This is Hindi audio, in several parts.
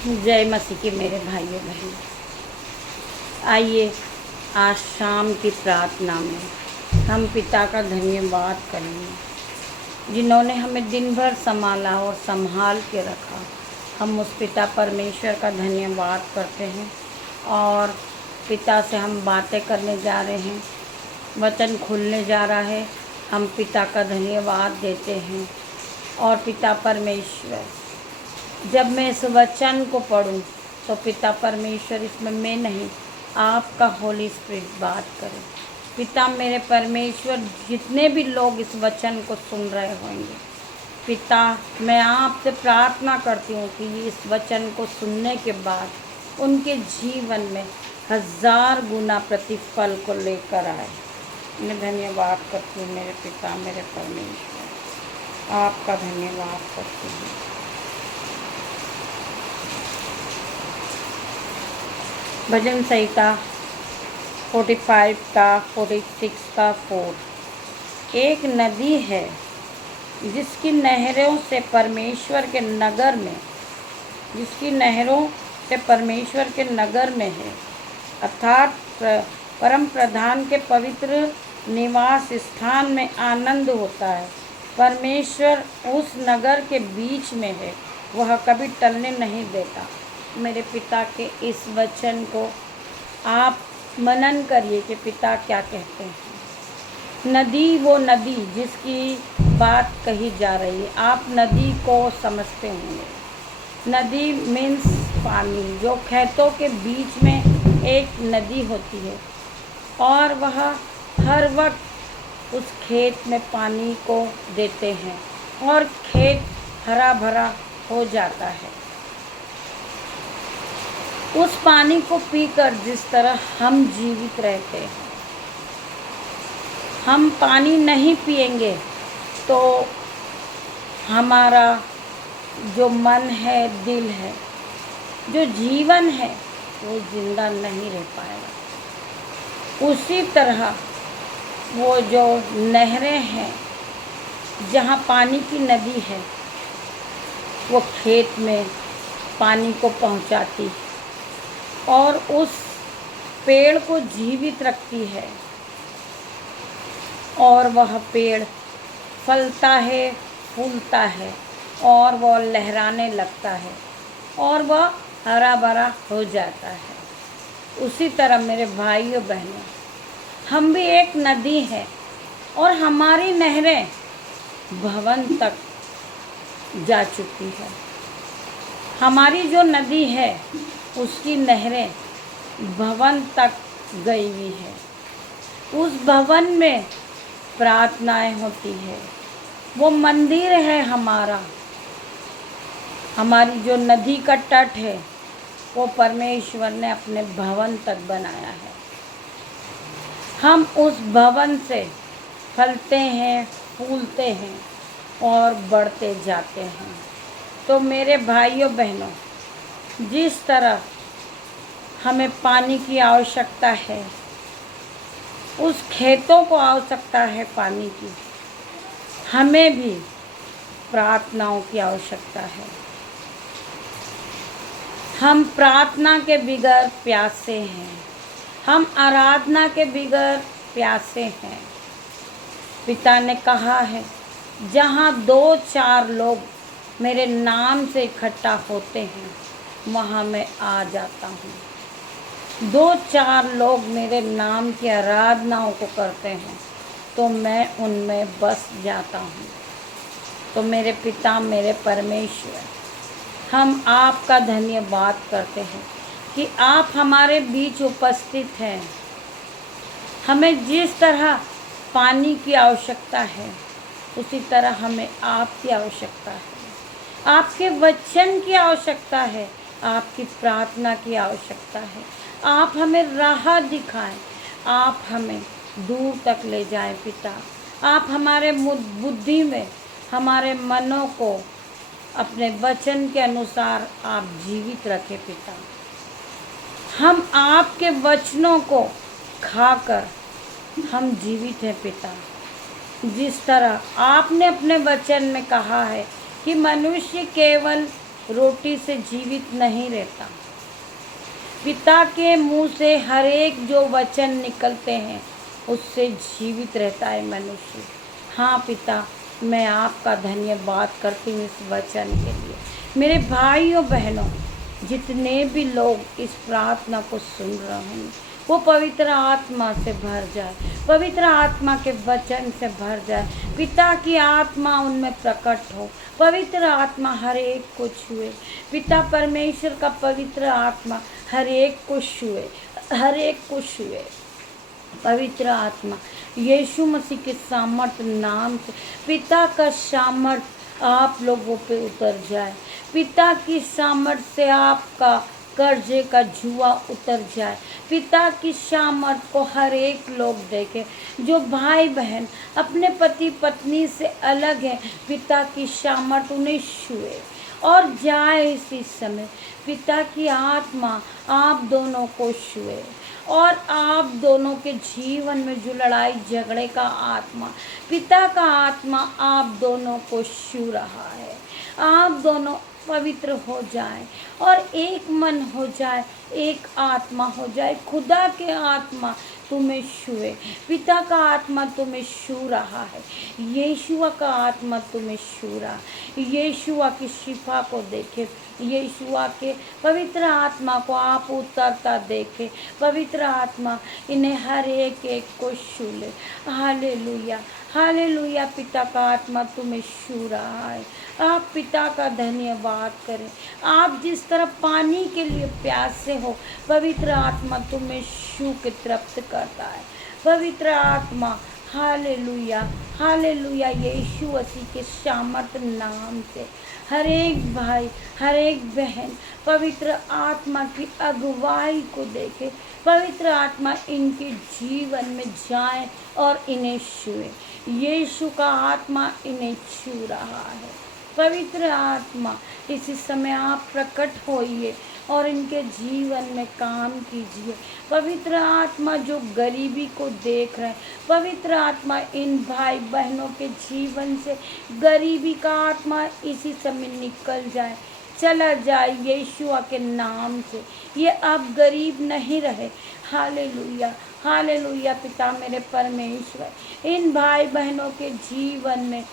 जय मसीह के मेरे भाइयों बहनों, आइए आज शाम की प्रार्थना में हम पिता का धन्यवाद करेंगे जिन्होंने हमें दिन भर संभाला और संभाल के रखा। हम उस पिता परमेश्वर का धन्यवाद करते हैं और पिता से हम बातें करने जा रहे हैं। वचन खुलने जा रहा है, हम पिता का धन्यवाद देते हैं। और पिता परमेश्वर, जब मैं इस वचन को पढ़ूं तो पिता परमेश्वर, इसमें मैं नहीं, आपका होली स्पिरिट बात करें। पिता मेरे परमेश्वर, जितने भी लोग इस वचन को सुन रहे होंगे, पिता मैं आपसे प्रार्थना करती हूँ कि इस वचन को सुनने के बाद उनके जीवन में 1000 गुना प्रतिफल को लेकर आए। मैं धन्यवाद करती हूँ मेरे पिता मेरे परमेश्वर, आपका धन्यवाद करती हूँ। भजन संहिता 45 का 46 का 4। एक नदी है जिसकी नहरों से परमेश्वर के नगर में, जिसकी नहरों से परमेश्वर के नगर में है, अर्थात परम प्रधान के पवित्र निवास स्थान में आनंद होता है। परमेश्वर उस नगर के बीच में है, वह कभी टलने नहीं देता। मेरे पिता के इस वचन को आप मनन करिए कि पिता क्या कहते हैं। नदी, वो नदी जिसकी बात कही जा रही है, आप नदी को समझते होंगे। नदी मीन्स पानी, जो खेतों के बीच में एक नदी होती है और वह हर वक्त उस खेत में पानी को देते हैं और खेत हरा भरा हो जाता है। उस पानी को पीकर जिस तरह हम जीवित रहते हैं, हम पानी नहीं पिएंगे तो हमारा जो मन है, दिल है, जो जीवन है, वो जिंदा नहीं रह पाएगा। उसी तरह वो जो नहरें हैं, जहाँ पानी की नदी है, वो खेत में पानी को पहुँचाती है और उस पेड़ को जीवित रखती है और वह पेड़ फलता है, फूलता है और वह लहराने लगता है और वह हरा भरा हो जाता है। उसी तरह मेरे भाइयों बहनों, हम भी एक नदी है और हमारी नहरें भवन तक जा चुकी है। हमारी जो नदी है उसकी नहरें भवन तक गई हुई है। उस भवन में प्रार्थनाएं होती है, वो मंदिर है हमारा। हमारी जो नदी का तट है, वो परमेश्वर ने अपने भवन तक बनाया है। हम उस भवन से फलते हैं, फूलते हैं और बढ़ते जाते हैं। तो मेरे भाइयों बहनों, जिस तरह हमें पानी की आवश्यकता है, उस खेतों को आवश्यकता है पानी की, हमें भी प्रार्थनाओं की आवश्यकता है। हम प्रार्थना के बिगर प्यासे हैं, हम आराधना के बिगर प्यासे हैं। पिता ने कहा है, जहाँ 2-4 लोग मेरे नाम से इकट्ठा होते हैं, वहाँ मैं आ जाता हूँ। 2-4 लोग मेरे नाम की आराधनाओं को करते हैं तो मैं उनमें बस जाता हूँ। तो मेरे पिता मेरे परमेश्वर, हम आपका धन्यवाद करते हैं कि आप हमारे बीच उपस्थित हैं। हमें जिस तरह पानी की आवश्यकता है, उसी तरह हमें आपकी आवश्यकता है, आपके वचन की आवश्यकता है, आपकी प्रार्थना की आवश्यकता है। आप हमें राह दिखाएं, आप हमें दूर तक ले जाएं पिता। आप हमारे बुद्धि में, हमारे मनों को अपने वचन के अनुसार आप जीवित रखें पिता। हम आपके वचनों को खाकर हम जीवित हैं पिता। जिस तरह आपने अपने वचन में कहा है कि मनुष्य केवल रोटी से जीवित नहीं रहता। पिता के मुंह से हर एक जो वचन निकलते हैं उससे जीवित रहता है मनुष्य। हाँ पिता, मैं आपका धन्यवाद करती हूँ इस वचन के लिए। मेरे भाइयों बहनों, जितने भी लोग इस प्रार्थना को सुन रहे हैं वो पवित्र आत्मा से भर जाए, पवित्र आत्मा के वचन से भर जाए। पिता की आत्मा उनमें प्रकट हो, पवित्र आत्मा हर एक को छुए। पिता परमेश्वर का पवित्र आत्मा हर एक को छुए, हर एक को छुए। पवित्र आत्मा यीशु मसीह के सामर्थ नाम से पिता का सामर्थ आप लोगों पे उतर जाए। पिता की सामर्थ से आपका कर्जे का जुआ उतर जाए। पिता की सामर्थ को हर एक लोग देखे। जो भाई बहन अपने पति पत्नी से अलग हैं, पिता की सामर्थ उन्हें छुए और जाए इसी समय। पिता की आत्मा आप दोनों को छुए और आप दोनों के जीवन में जो लड़ाई झगड़े का आत्मा, पिता का आत्मा आप दोनों को छू रहा है। आप दोनों पवित्र हो जाए और एक मन हो जाए, एक आत्मा हो जाए। खुदा के आत्मा तुम्हें छुए, पिता का आत्मा तुम्हें छू रहा है, यीशुआ का आत्मा तुम्हें छू रहा है। यीशुआ की शिफा को देखे, यीशुआ के पवित्र आत्मा को आप उतरता देखे। पवित्र आत्मा इन्हें हर एक एक को छू ले। Hallelujah, hallelujah. पिता का आत्मा तुम्हें छू रहा है। आप पिता का धन्यवाद करें। आप जिस तरह पानी के लिए प्यासे हो, पवित्र आत्मा तुम्हें छू के तृप्त करता है। पवित्र आत्मा, हालेलुया, हालेलुया। यीशु मसीह के सामर्थ नाम से हर एक भाई, हर एक बहन पवित्र आत्मा की अगुवाई को देखे। पवित्र आत्मा इनके जीवन में जाए और इन्हें छुए। यीशु का आत्मा इन्हें छू रहा है। पवित्र आत्मा इसी समय आप प्रकट होइए और इनके जीवन में काम कीजिए। पवित्र आत्मा जो गरीबी को देख रहे हैं, पवित्र आत्मा इन भाई बहनों के जीवन से गरीबी का आत्मा इसी समय निकल जाए, चला जाए यीशुआ के नाम से। ये अब गरीब नहीं रहे। Hallelujah, hallelujah. पिता मेरे परमेश्वर, इन भाई बहनों के जीवन में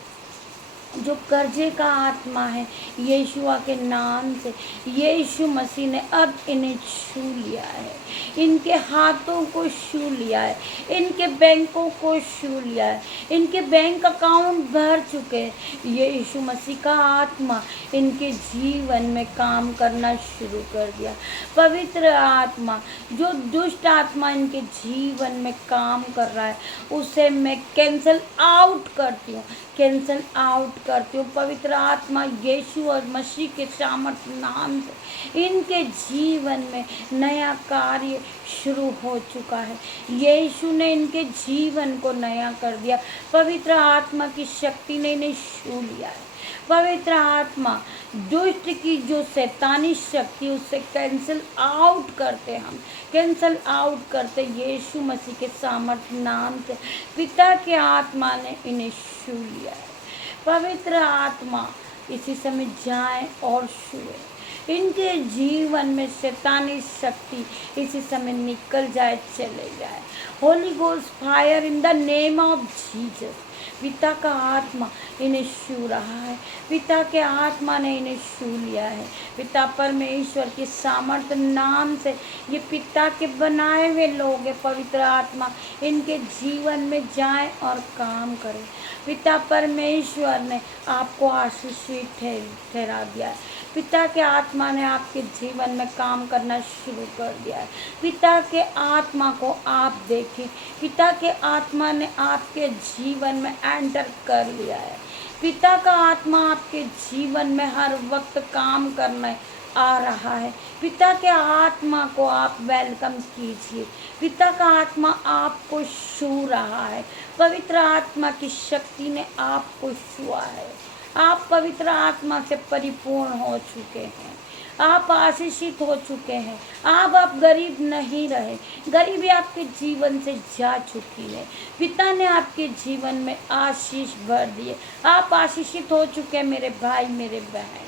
जो कर्जे का आत्मा है, यीशुआ के नाम से यीशु मसीह ने अब इन्हें छू लिया है। इनके हाथों को छू लिया है, इनके बैंकों को छू लिया है, इनके बैंक अकाउंट भर चुके हैं। यीशु मसीह का आत्मा इनके जीवन में काम करना शुरू कर दिया। पवित्र आत्मा, जो दुष्ट आत्मा इनके जीवन में काम कर रहा है, उसे मैं कैंसल आउट करती हूँ, कैंसल आउट करती हूँ। पवित्र आत्मा यीशु और मसीह के सामर्थ नाम से इनके जीवन में नया कार्य शुरू हो चुका है। यीशु ने इनके जीवन को नया कर दिया। पवित्र आत्मा की शक्ति ने इन्हें छू लिया है। पवित्र आत्मा दुष्ट की जो शैतानी शक्ति, उससे कैंसिल आउट करते, हम कैंसिल आउट करते यीशु मसीह के सामर्थ नाम से। पिता के आत्मा ने इन्हें छू लिया है। पवित्र आत्मा इसी समय जाए और छुए। इनके जीवन में शैतानी शक्ति इसी समय निकल जाए, चले जाए। Holi ghost fire in the name of Jesus. पिता का आत्मा इन्हें छू रहा है। पिता के आत्मा ने इन्हें छू लिया है। पिता परमेश्वर के सामर्थ नाम से ये पिता के बनाए हुए लोग हैं। पवित्र आत्मा इनके जीवन में जाए और काम करे। पिता परमेश्वर ने आपको आशीषित ठहरा दिया है। पिता के आत्मा ने आपके जीवन में काम करना शुरू कर दिया है। पिता के आत्मा को आप देखें। पिता के आत्मा ने आपके जीवन में एंटर कर लिया है। पिता का आत्मा आपके जीवन में हर वक्त काम करने आ रहा है। पिता के आत्मा को आप वेलकम कीजिए। पिता का आत्मा आपको छू रहा है। पवित्र आत्मा की शक्ति ने आपको छुआ है। आप पवित्र आत्मा से परिपूर्ण हो चुके हैं। आप आशीषित हो चुके हैं। आप गरीब नहीं रहे। गरीबी आपके जीवन से जा चुकी है। पिता ने आपके जीवन में आशीष भर दिए। आप आशीषित हो चुके हैं मेरे भाई, मेरे बहन।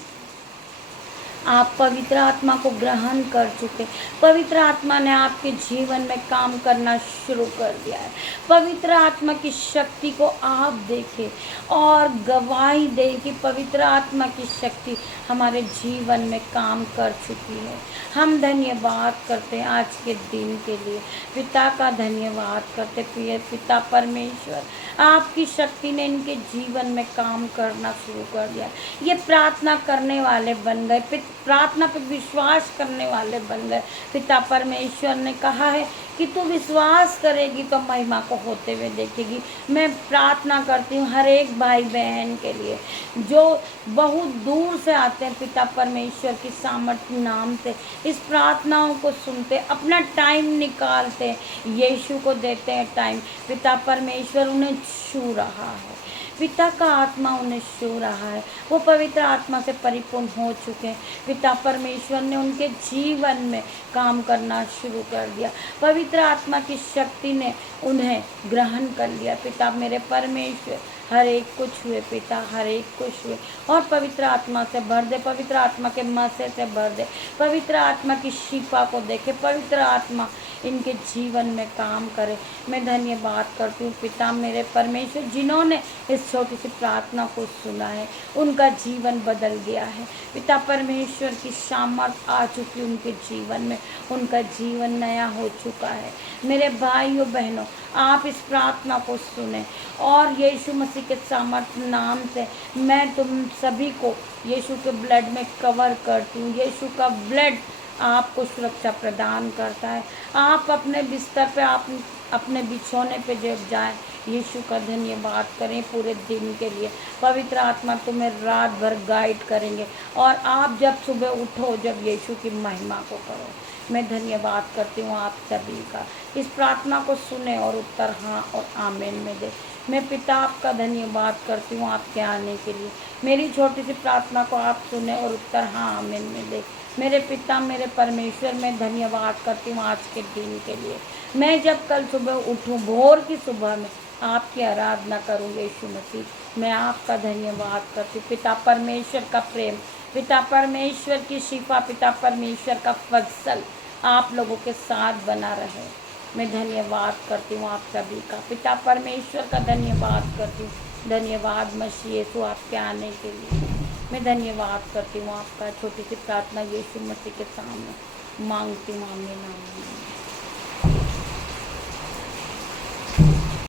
आप पवित्र आत्मा को ग्रहण कर चुके। पवित्र आत्मा ने आपके जीवन में काम करना शुरू कर दिया है। पवित्र आत्मा की शक्ति को आप देखें और गवाही दें कि पवित्र आत्मा की शक्ति हमारे जीवन में काम कर चुकी है। हम धन्यवाद करते हैं आज के दिन के लिए, पिता का धन्यवाद करते। प्रिय पिता परमेश्वर, आपकी शक्ति ने इनके जीवन में काम करना शुरू कर दिया। ये प्रार्थना करने वाले बन गए, प्रार्थना पे विश्वास करने वाले बन गए। पिता परमेश्वर ने कहा है कि तू विश्वास करेगी तो महिमा को होते हुए देखेगी। मैं प्रार्थना करती हूँ हर एक भाई बहन के लिए जो बहुत दूर से आते हैं, पिता परमेश्वर की सामर्थ्य नाम से इस प्रार्थनाओं को सुनते, अपना टाइम निकालते, यीशु को देते हैं टाइम। पिता परमेश्वर उन्हें छू रहा है, पिता का आत्मा उन्हें छू रहा है। वो पवित्र आत्मा से परिपूर्ण हो चुके हैं। पिता परमेश्वर ने उनके जीवन में काम करना शुरू कर दिया। पवित्र आत्मा की शक्ति ने उन्हें ग्रहण कर लिया। पिता मेरे परमेश्वर, हर एक को छुए पिता, हर एक को छुए और पवित्र आत्मा से भर दे, पवित्र आत्मा के मसे से भर दे, पवित्र आत्मा की शिफा को देखे, पवित्र आत्मा इनके जीवन में काम करे। मैं धन्यवाद करती हूँ पिता मेरे परमेश्वर, जिन्होंने इस छोटी सी प्रार्थना को सुना है, उनका जीवन बदल गया है। पिता परमेश्वर की सामर्थ आ चुकी उनके जीवन में, उनका जीवन नया हो चुका है। मेरे भाइयों बहनों, आप इस प्रार्थना को सुने और यीशु मसीह के सामर्थ्य नाम से मैं तुम सभी को यीशु के ब्लड में कवर करती हूँ। यीशु का ब्लड आपको सुरक्षा प्रदान करता है। आप अपने बिस्तर पे, आप अपने बिछौने पे जब जाएं, यीशु का धन्यवाद करें पूरे दिन के लिए। पवित्र आत्मा तुम्हें रात भर गाइड करेंगे और आप जब सुबह उठो, जब यीशु की महिमा को करो। मैं धन्यवाद करती हूँ आप सभी का। इस प्रार्थना को सुने और उत्तर हाँ और आमीन में दे। मैं पिता आपका धन्यवाद करती हूँ आपके आने के लिए। मेरी छोटी सी प्रार्थना को आप सुने और उत्तर हाँ आमीन में दे। मेरे पिता मेरे परमेश्वर, मैं धन्यवाद करती हूँ आज के दिन के लिए। मैं जब कल सुबह उठूँ, भोर की सुबह में आपकी आराधना करूँ यीशु मसीह, मैं आपका धन्यवाद करती हूँ। पिता परमेश्वर का प्रेम, पिता परमेश्वर की शिफा, पिता परमेश्वर का फजल आप लोगों के साथ बना रहे। मैं धन्यवाद करती हूँ आप सभी का, पिता परमेश्वर का धन्यवाद करती हूँ। धन्यवाद मसीह यीशु आपके आने के लिए। मैं धन्यवाद करती हूँ आपका। छोटी सी प्रार्थना यीशु मसीह के सामने मांगती हूँ, आमीन आमीन।